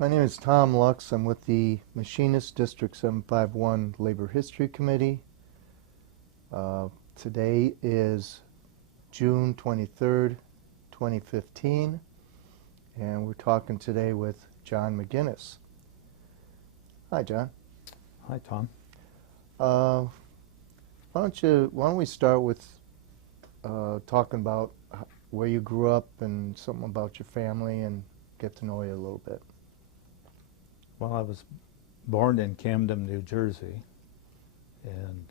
My name is Tom Lux. I'm with the Machinist District 751 Labor History Committee. Today is June 23rd, 2015, and we're talking today with John McGinnis. Hi, John. Hi, Tom. Why don't we start with talking about where you grew up and something about your family and get to know you a little bit. Well, I was born in Camden, New Jersey, and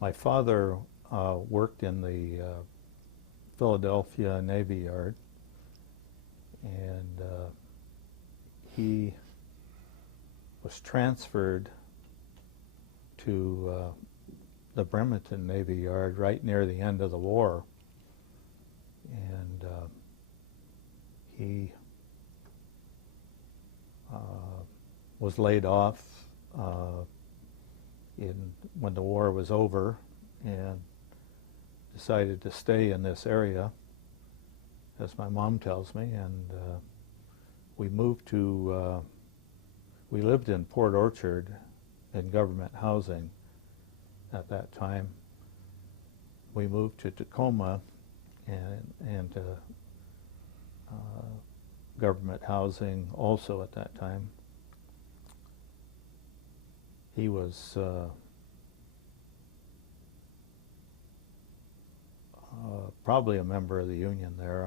my father worked in the Philadelphia Navy Yard, and he was transferred to the Bremerton Navy Yard right near the end of the war, and he was laid off when the war was over, and decided to stay in this area, as my mom tells me, and we moved to, we lived in Port Orchard in government housing at that time. We moved to Tacoma and government housing also at that time. He was probably a member of the union there.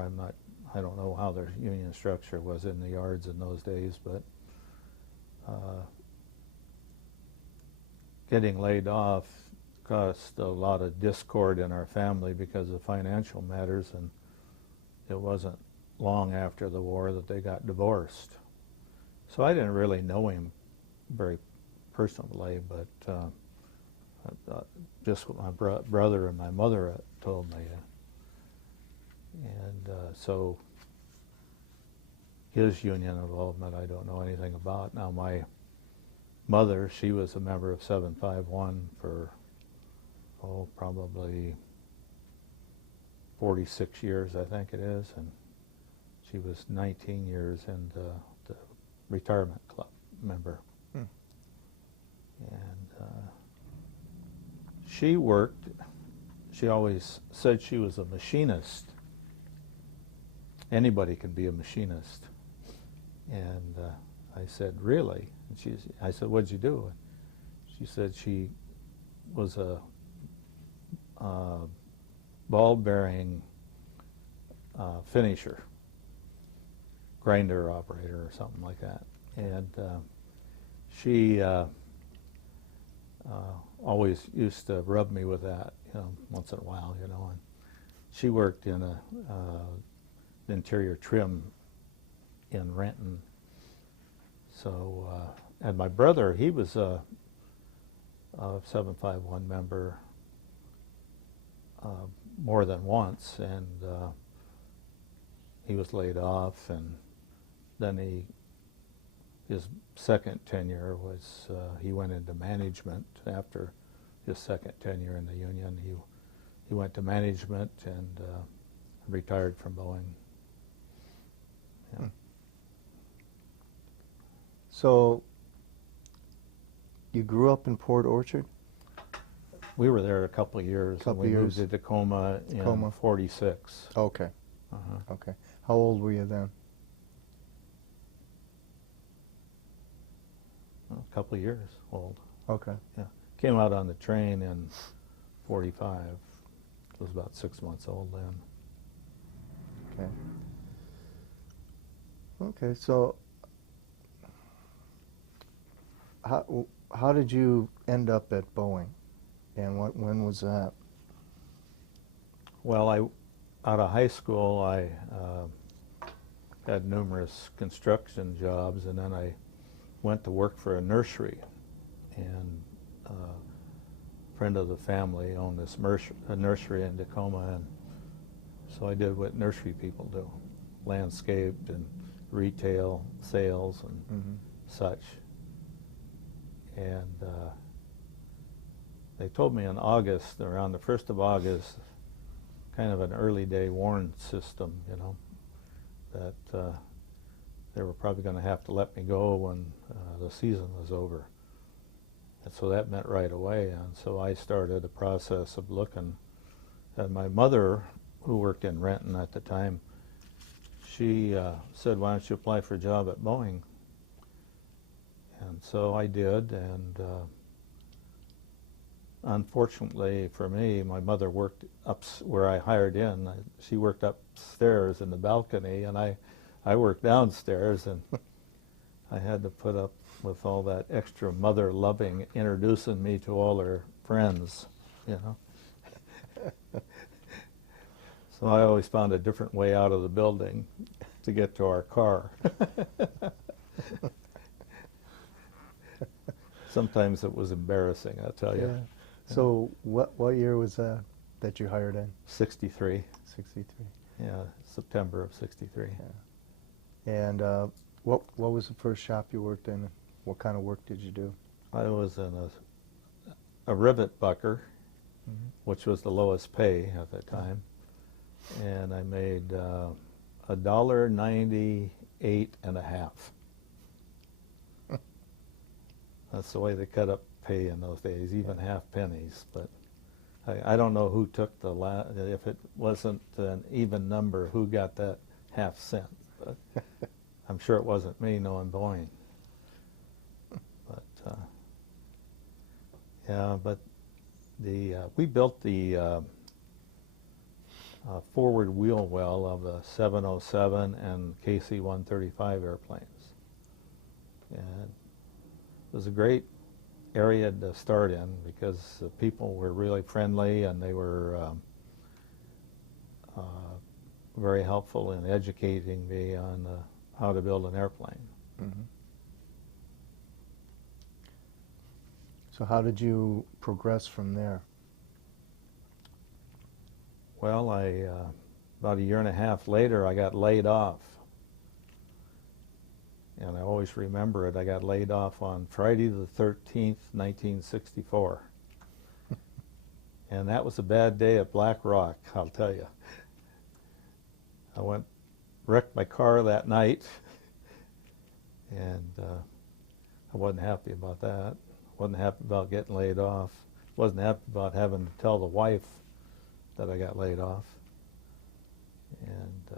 I don't know how their union structure was in the yards in those days, but getting laid off caused a lot of discord in our family because of financial matters, and it wasn't long after the war that they got divorced. So I didn't really know him very personally, but just what my brother and my mother told me. And so his union involvement I don't know anything about. Now my mother, she was a member of 751 for, probably 46 years, I think it is, and she was 19 years in the retirement club member. And she worked, she always said she was a machinist. Anybody can be a machinist. And I said, really? And I said, what'd you do? And she said she was a ball bearing finisher, grinder operator or something like that. And she always used to rub me with that, once in a while, And she worked in a interior trim in Renton. So, and my brother, he was a 751 member more than once, and he was laid off, and then his second tenure was, he went into management after his second tenure in the union. He went to management and retired from Boeing. Yeah. So you grew up in Port Orchard? We were there a couple of years. We moved to Tacoma in 46. Okay. Okay. How old were you then? A couple of years old. Okay. Yeah. Came out on the train in 45. I was about 6 months old then. Okay. Okay, so how did you end up at Boeing, and when was that? Well, out of high school, I had numerous construction jobs, and then I went to work for a nursery, and a friend of the family owned this nursery in Tacoma, and so I did what nursery people do, landscaped and retail, sales, and such. And they told me in August, around the 1st of August, kind of an early day warn system, that they were probably going to have to let me go when the season was over. And so that meant right away. And so I started the process of looking. And my mother, who worked in Renton at the time, she said, "Why don't you apply for a job at Boeing?" And so I did, and unfortunately for me, my mother worked up where I hired in. She worked upstairs in the balcony, and I worked downstairs, and I had to put up with all that extra mother loving, introducing me to all her friends, you know. So I always found a different way out of the building to get to our car. Sometimes it was embarrassing, I'll tell you. Yeah. So what year was that you hired in? 63. 63. Yeah, September of 63. Yeah. And what was the first shop you worked in? What kind of work did you do? I was in a rivet bucker, which was the lowest pay at the time, and I made $1.98.50. That's the way they cut up pay in those days, even half pennies. But I don't know who took if it wasn't an even number, who got that half cent. But I'm sure it wasn't me, knowing Boeing. But yeah, but we built the forward wheel well of the 707 and KC-135 airplanes. And it was a great area to start in because the people were really friendly, and they were very helpful in educating me on how to build an airplane. Mm-hmm. So how did you progress from there? Well, about a year and a half later, I got laid off. And I always remember it. I got laid off on Friday the 13th, 1964. And that was a bad day at Black Rock, I'll tell you. I wrecked my car that night, and I wasn't happy about that. Wasn't happy about getting laid off. Wasn't happy about having to tell the wife that I got laid off. And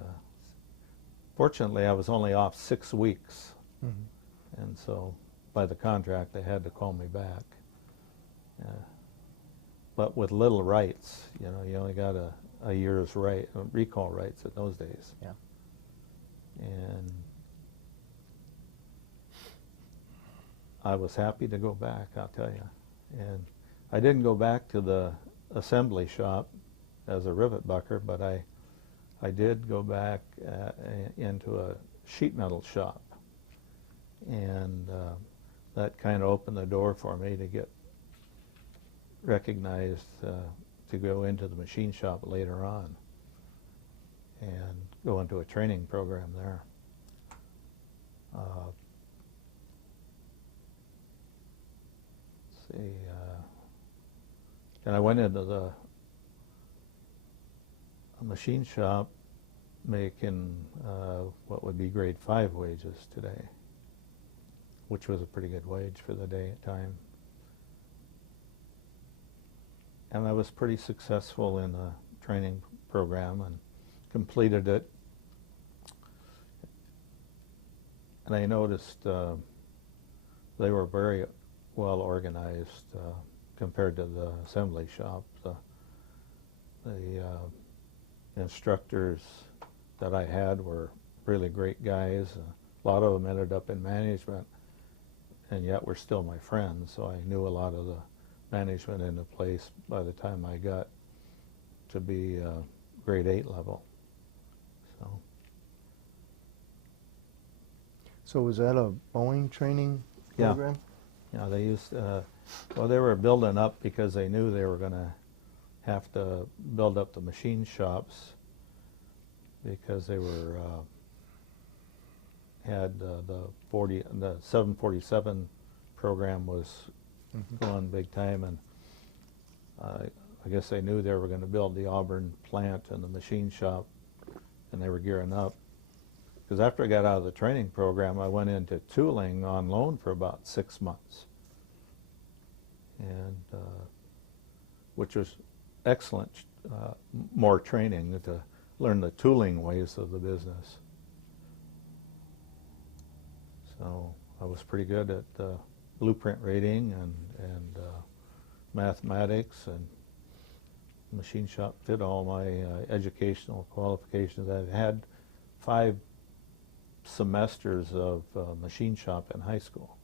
fortunately, I was only off 6 weeks. Mm-hmm. And so by the contract, they had to call me back. But with little rights, you know, you only got a year's recall rights in those days. Yeah. And I was happy to go back, I'll tell you. And I didn't go back to the assembly shop as a rivet bucker, but I did go back into a sheet metal shop. And that kind of opened the door for me to get recognized to go into the machine shop later on and go into a training program there. Let's see, and I went into the machine shop making what would be grade 5 wages today, which was a pretty good wage for the day at time. And I was pretty successful in the training program and completed it. And I noticed they were very well organized compared to the assembly shop. The instructors that I had were really great guys. A lot of them ended up in management, and yet were still my friends, so I knew a lot of the management in the place by the time I got to be grade 8 level. So was that a Boeing training program? Yeah, they used, well, they were building up because they knew they were going to have to build up the machine shops because they were had the 747 program was going big time, and I guess they knew they were going to build the Auburn plant and the machine shop, and they were gearing up because after I got out of the training program, I went into tooling on loan for about 6 months, and which was excellent, more training to learn the tooling ways of the business. So I was pretty good at blueprint reading and mathematics, and machine shop fit all my educational qualifications. I had 5 semesters of machine shop in high school.